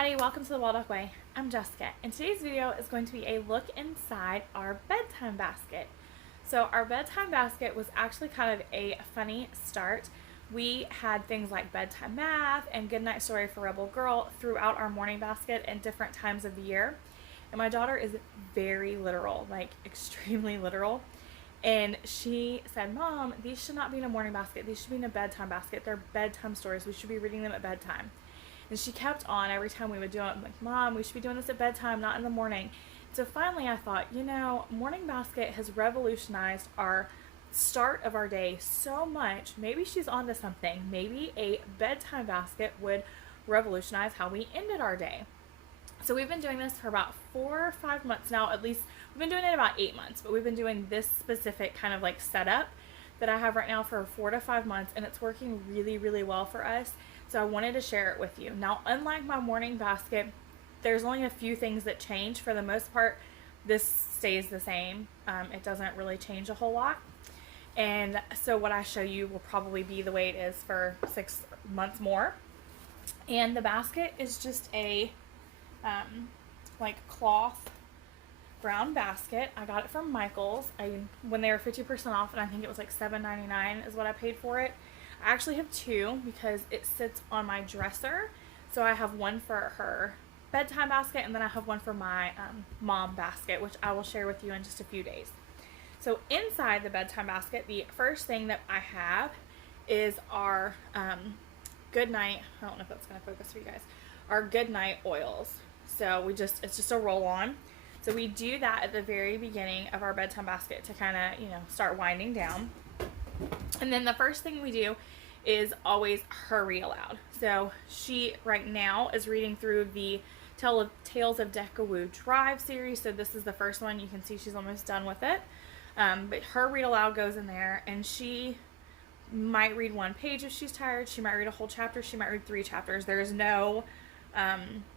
everybody, welcome to the Waldock Way. I'm Jessica, and today's video is going to be a look inside our bedtime basket. So our bedtime basket was actually kind of a funny start. We had things like Bedtime Math and Goodnight Story for Rebel Girl throughout our morning basket at different times of the year. And my daughter is very literal, like extremely literal. And she said, "Mom, these should not be in a morning basket. These should be in a bedtime basket. They're bedtime stories. We should be reading them at bedtime." And she kept on every time we would do it. I'm like, "Mom, we should be doing this at bedtime, not in the morning." So finally I thought, morning basket has revolutionized our start of our day so much. Maybe she's onto something. Maybe a bedtime basket would revolutionize how we ended our day. So we've been doing this for about 4 or 5 months now. At least we've been doing it about 8 months, but we've been doing this specific kind of like setup that I have right now for 4 to 5 months, and it's working really, really well for us. So I wanted to share it with you. Now, unlike my morning basket, there's only a few things that change. For the most part, this stays the same. It doesn't really change a whole lot. And so what I show you will probably be the way it is for 6 months more. And the basket is just a like cloth brown basket. I got it from Michael's when they were 50% off, and I think it was like $7.99 is what I paid for it. I actually have two because it sits on my dresser. So I have one for her bedtime basket, and then I have one for my mom basket, which I will share with you in just a few days. So inside the bedtime basket, the first thing that I have is our Goodnight, I don't know if that's going to focus for you guys, our Goodnight oils. So it's just a roll-on. So we do that at the very beginning of our bedtime basket to kind of, start winding down. And then the first thing we do is always her read aloud. So she right now is reading through the Tales of Decawoo Drive series. So this is the first one. You can see she's almost done with it. But her read aloud goes in there, and she might read one page if she's tired. She might read a whole chapter. She might read 3 chapters. There's no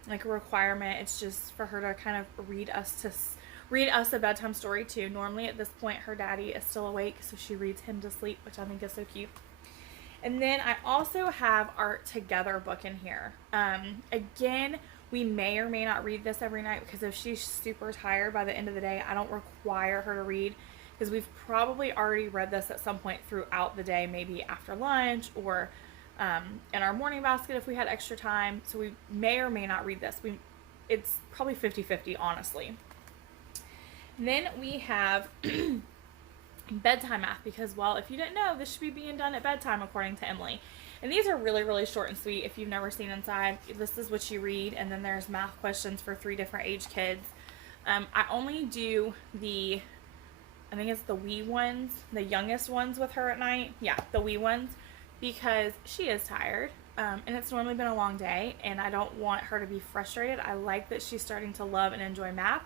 like a requirement. It's just for her to kind of read us a bedtime story too. Normally at this point her daddy is still awake, so she reads him to sleep, which I think is so cute. And then I also have our Together book in here. Again, we may or may not read this every night, because if she's super tired by the end of the day, I don't require her to read, because we've probably already read this at some point throughout the day, maybe after lunch or in our morning basket if we had extra time. So we may or may not read this. It's probably 50-50, honestly. And then we have Bedtime Math, because, well, if you didn't know, this should be being done at bedtime according to Emily. And these are really, really short and sweet. If you've never seen inside, this is what you read, and then there's math questions for 3 different age kids. I only do I think it's the wee ones, the youngest ones with her at night. Yeah, the wee ones, because she is tired. And it's normally been a long day, and I don't want her to be frustrated. I like that she's starting to love and enjoy math.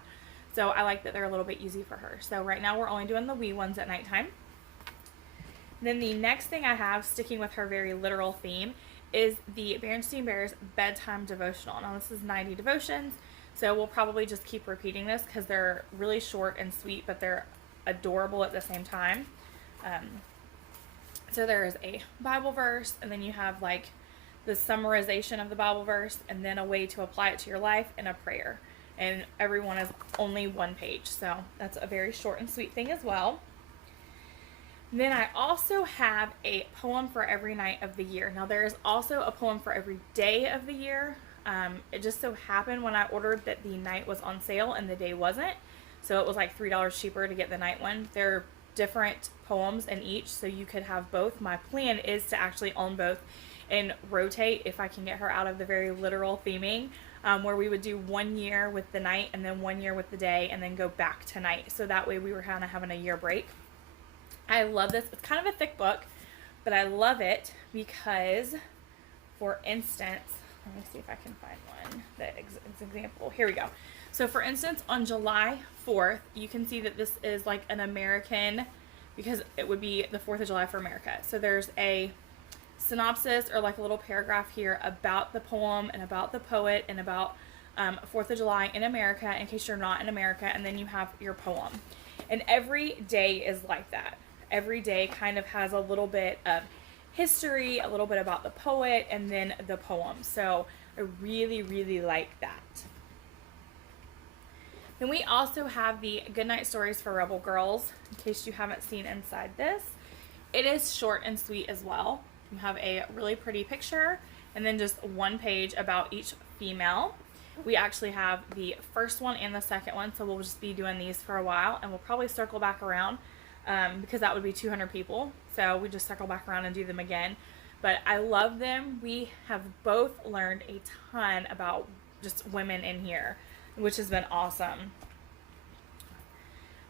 So I like that they're a little bit easy for her. So right now we're only doing the wee ones at nighttime. Then the next thing I have, sticking with her very literal theme, is the Berenstain Bears Bedtime Devotional. Now this is 90 devotions, so we'll probably just keep repeating this because they're really short and sweet, but they're adorable at the same time. So there is a Bible verse, and then you have like the summarization of the Bible verse, and then a way to apply it to your life, and a prayer. And every one is only 1 page, so that's a very short and sweet thing as well. Then I also have a poem for every night of the year. Now there is also a poem for every day of the year. It just so happened when I ordered that the night was on sale and the day wasn't, so it was like $3 cheaper to get the night one. There are different poems in each, so you could have both. My plan is to actually own both and rotate if I can get her out of the very literal theming, where we would do 1 year with the night and then 1 year with the day and then go back to night. So that way we were kind of having a year break. I love this. It's kind of a thick book, but I love it because, for instance, let me see if I can find one that is example. Here we go. So for instance, on July 4th, you can see that this is like an American, because it would be the 4th of July for America. So there's a synopsis, or like a little paragraph here about the poem and about the poet and about 4th of July in America, in case you're not in America, and then you have your poem. And every day is like that. Every day kind of has a little bit of history, a little bit about the poet, and then the poem. So I really, really like that. Then we also have the Goodnight Stories for Rebel Girls, in case you haven't seen inside this. It is short and sweet as well. You have a really pretty picture and then just one page about each female. We actually have the first one and the second one, so we'll just be doing these for a while, and we'll probably circle back around because that would be 200 people. So we just circle back around and do them again. But I love them. We have both learned a ton about just women in here, which has been awesome.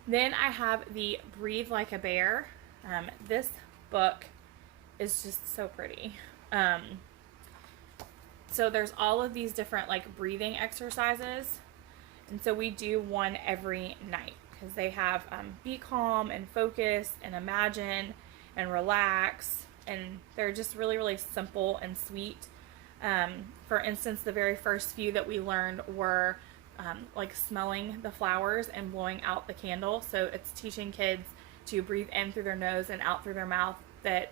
Then I have the Breathe Like a Bear. This book is just so pretty. So there's all of these different like breathing exercises, and so we do one every night because they have be calm and focus and imagine and relax, and they're just really, really simple and sweet. For instance, the very first few that we learned were like smelling the flowers and blowing out the candle. So it's teaching kids to breathe in through their nose and out through their mouth, that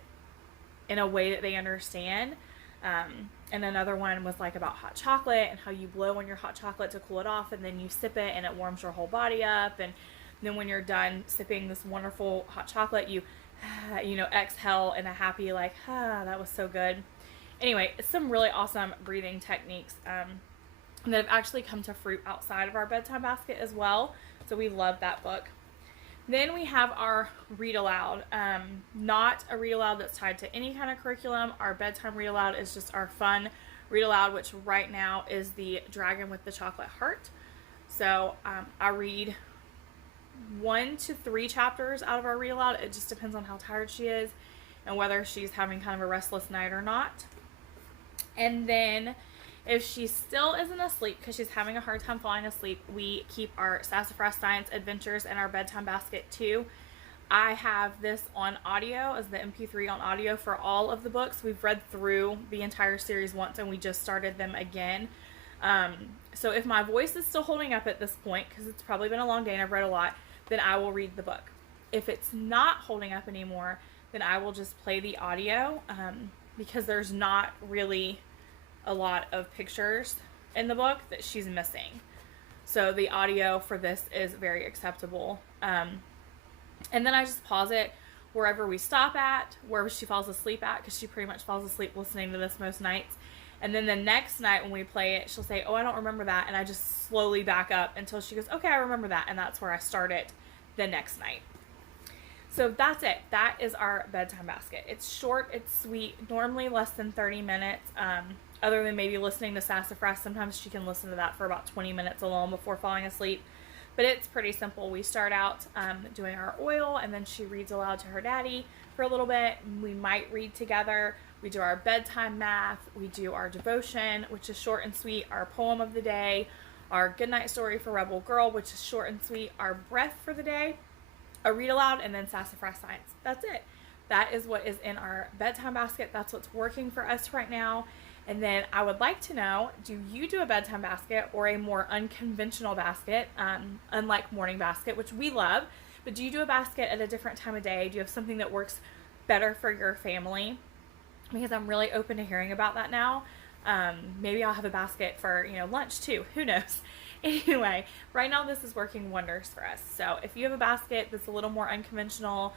in a way that they understand. And another one was like about hot chocolate and how you blow on your hot chocolate to cool it off, and then you sip it and it warms your whole body up. And then when you're done sipping this wonderful hot chocolate, you exhale in a happy like, that was so good. Anyway, it's some really awesome breathing techniques that have actually come to fruit outside of our Bedtime Basket as well. So we love that book. Then we have our read aloud. Not a read aloud that's tied to any kind of curriculum. Our bedtime read aloud is just our fun read aloud, which right now is the Dragon with the Chocolate Heart. So I read 1 to 3 chapters out of our read aloud. It just depends on how tired she is and whether she's having kind of a restless night or not. And then if she still isn't asleep because she's having a hard time falling asleep, we keep our Sassafras Science Adventures in our Bedtime Basket too. I have this on audio as the MP3 on audio for all of the books. We've read through the entire series once and we just started them again. So if my voice is still holding up at this point, because it's probably been a long day and I've read a lot, then I will read the book. If it's not holding up anymore, then I will just play the audio because there's not really a lot of pictures in the book that she's missing. So the audio for this is very acceptable. And then I just pause it wherever we stop at, wherever she falls asleep at, because she pretty much falls asleep listening to this most nights. And then the next night when we play it, she'll say, oh, I don't remember that. And I just slowly back up until she goes, okay, I remember that. And that's where I start it the next night. So that's it. That is our Bedtime Basket. It's short, it's sweet, normally less than 30 minutes. Other than maybe listening to Sassafras, sometimes she can listen to that for about 20 minutes alone before falling asleep. But it's pretty simple. We start out doing our oil, and then she reads aloud to her daddy for a little bit. We might read together. We do our bedtime math. We do our devotion, which is short and sweet, our poem of the day, our goodnight story for Rebel Girl, which is short and sweet, our breath for the day, a read aloud, and then Sassafras Science. That's it. That is what is in our Bedtime Basket. That's what's working for us right now. And then I would like to know, do you do a bedtime basket or a more unconventional basket, unlike morning basket, which we love, but do you do a basket at a different time of day? Do you have something that works better for your family? Because I'm really open to hearing about that now. Maybe I'll have a basket for, lunch too. Who knows? Anyway, right now this is working wonders for us. So if you have a basket that's a little more unconventional,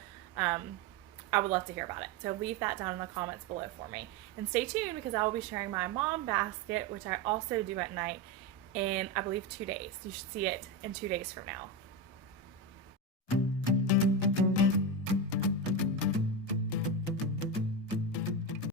I would love to hear about it. So leave that down in the comments below for me. And stay tuned because I will be sharing my mom basket, which I also do at night, in, I believe, 2 days. You should see it in 2 days from now.